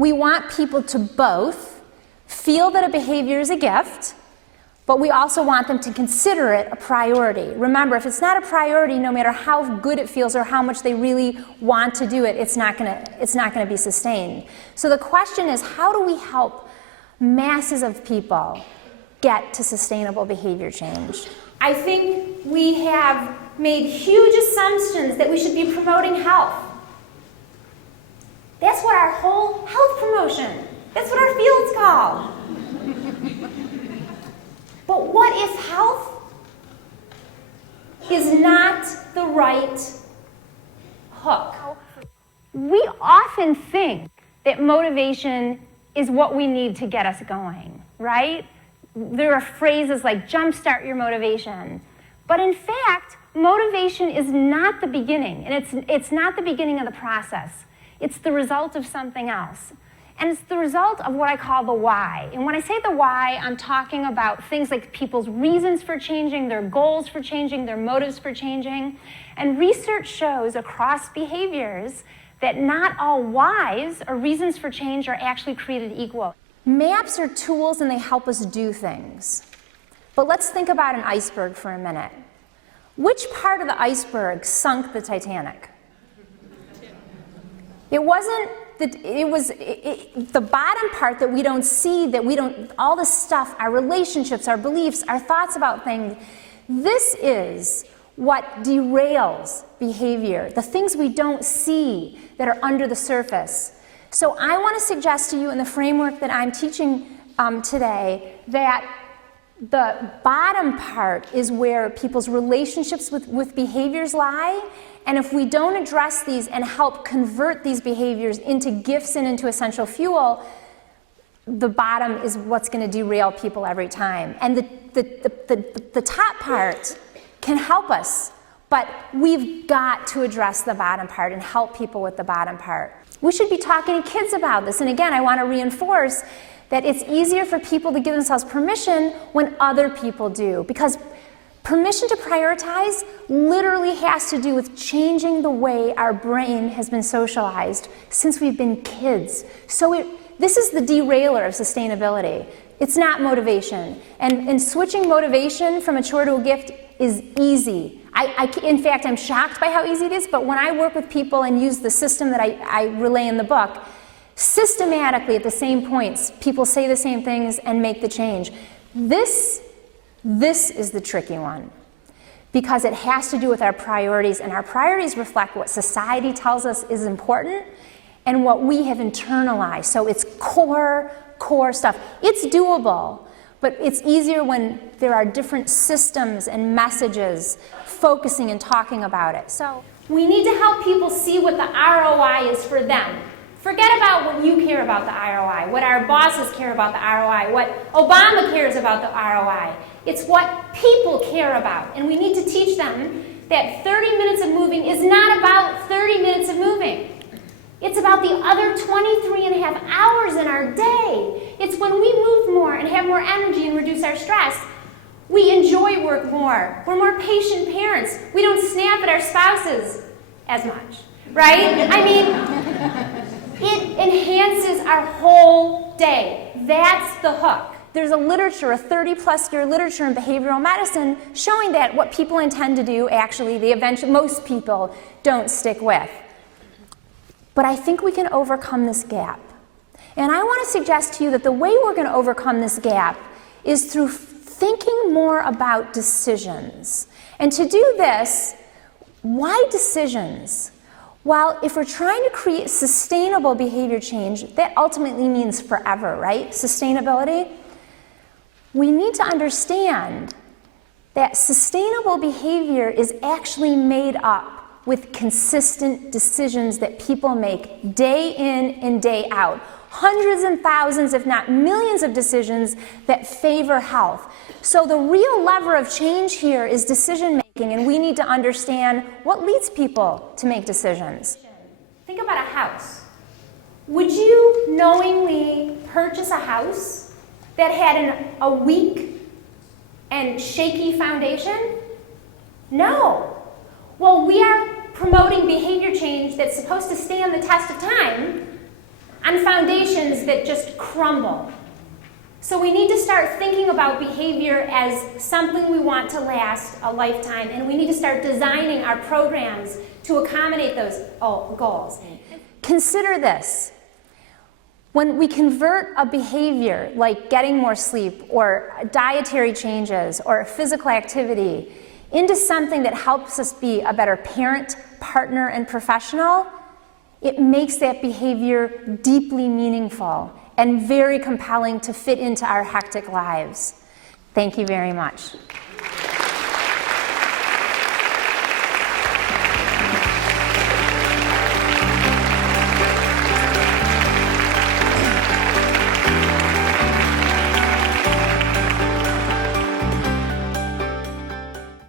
we want people to both feel that a behavior is a gift, but we also want them to consider it a priority. Remember, if it's not a priority, no matter how good it feels or how much they really want to do it, it's not gonna be sustained. So the question is, how do we help masses of people get to sustainable behavior change? I think we have made huge assumptions that we should be promoting health. That's what our whole health promotion, that's what our field's called. But what if health is not the right hook? We often think that motivation is what we need to get us going, right? There are phrases like jumpstart your motivation. But in fact, motivation is not the beginning, and it's not the beginning of the process. It's the result of something else. And it's the result of what I call the why. And when I say the why, I'm talking about things like people's reasons for changing, their goals for changing, their motives for changing. And research shows across behaviors that not all whys or reasons for change are actually created equal. Maps are tools and they help us do things. But let's think about an iceberg for a minute. Which part of the iceberg sunk the Titanic? It wasn't the bottom part that we don't see, all the stuff, our relationships, our beliefs, our thoughts about things. This is what derails behavior, the things we don't see that are under the surface. So I want to suggest to you in the framework that I'm teaching today that the bottom part is where people's relationships with behaviors lie. And if we don't address these and help convert these behaviors into gifts and into essential fuel, the bottom is what's going to derail people every time. And the top part can help us, but we've got to address the bottom part and help people with the bottom part. We should be talking to kids about this. And again, I want to reinforce that it's easier for people to give themselves permission when other people do, because permission to prioritize literally has to do with changing the way our brain has been socialized since we've been kids. So this is the derailer of sustainability. It's not motivation. And switching motivation from a chore to a gift is easy. In fact, I'm shocked by how easy it is, but when I work with people and use the system that I relay in the book, systematically at the same points, people say the same things and make the change. This is the tricky one, because it has to do with our priorities, and our priorities reflect what society tells us is important and what we have internalized. So it's core stuff. It's doable, but it's easier when there are different systems and messages focusing and talking about it. So we need to help people see what the ROI is for them. Forget about what you care about the ROI, what our bosses care about the ROI, what Obama cares about the ROI. It's what people care about. And we need to teach them that 30 minutes of moving is not about 30 minutes of moving. It's about the other 23 and a half hours in our day. It's when we move more and have more energy and reduce our stress. We enjoy work more. We're more patient parents. We don't snap at our spouses as much, right? I mean, it enhances our whole day. That's the hook. There's a literature, a 30-plus year literature in behavioral medicine showing that what people intend to do, actually, most people don't stick with. But I think we can overcome this gap. And I want to suggest to you that the way we're going to overcome this gap is through thinking more about decisions. And to do this, why decisions? Well, if we're trying to create sustainable behavior change, that ultimately means forever, right? Sustainability. We need to understand that sustainable behavior is actually made up with consistent decisions that people make day in and day out. Hundreds and thousands, if not millions of decisions that favor health. So the real lever of change here is decision making, and we need to understand what leads people to make decisions. Think about a house. Would you knowingly purchase a house that had a weak and shaky foundation? No. Well, we are promoting behavior change that's supposed to stand the test of time. on foundations that just crumble. So we need to start thinking about behavior as something we want to last a lifetime, and we need to start designing our programs to accommodate those goals. Consider this. When we convert a behavior like getting more sleep or dietary changes or physical activity into something that helps us be a better parent, partner, and professional, it makes that behavior deeply meaningful and very compelling to fit into our hectic lives. Thank you very much.